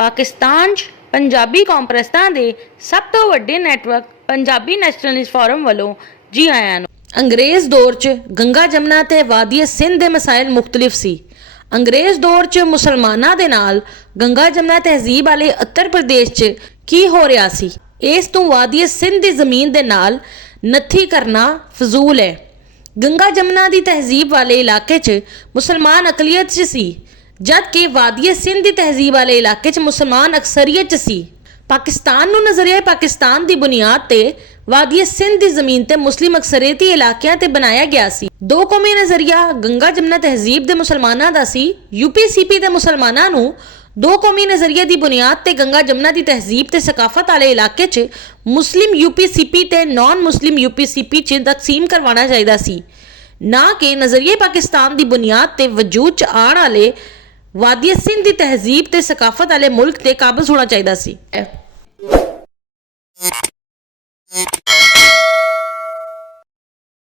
पाकिस्तान 'ਚ पंजाबी कॉन्फ्रेंसां दे सब तो वड्डे नैटवर्क पंजाबी नैशनलिस्ट फोरम वालों जी आयां नूं। अंग्रेज़ दौर 'ਚ गंगा जमुना ते वादी सिंध दे मसाइल मुख्तलिफ सी। अंग्रेज़ दौर 'ਚ मुसलमानां दे नाल गंगा जमुना तहजीब वाले उत्तर प्रदेश 'ਚ की हो रहा सी, इस तों वादी सिंध दी ज़मीन दे नाल नत्थी करना फजूल है। गंगा जमुना दी तहजीब वाले इलाके 'ਚ मुसलमान अकलीत 'ਚ सी, जबकि वादी सिंध की तहजीब वाले इलाके च मुसलमान अक्सरीत सी। पाकिस्तान नूं नज़रिया पाकिस्तान की बुनियाद ते वादी सिंध की जमीन ते मुस्लिम अक्सरीती इलाकों ते बनाया गया सी। दो कौमी नज़रिया गंगा जमुना तहजीब के मुसलमानों का सी। यूपीसीपी के मुसलमानों नूं दो कौमी नज़रिए की बुनियाद ते गंगा जमुना की तहजीब ते सकाफत वाले इलाके च मुस्लिम यूपीसीपी ते नॉन मुस्लिम यूपीसीपी च तकसीम करवाना चाहिए सी, ना कि नज़रिए पाकिस्तान की बुनियाद ते वजूद च आने वाले वादी सिंध की तहजीब ते सकाफत वाले मुल्क ते काबिज होना चाहिए सी।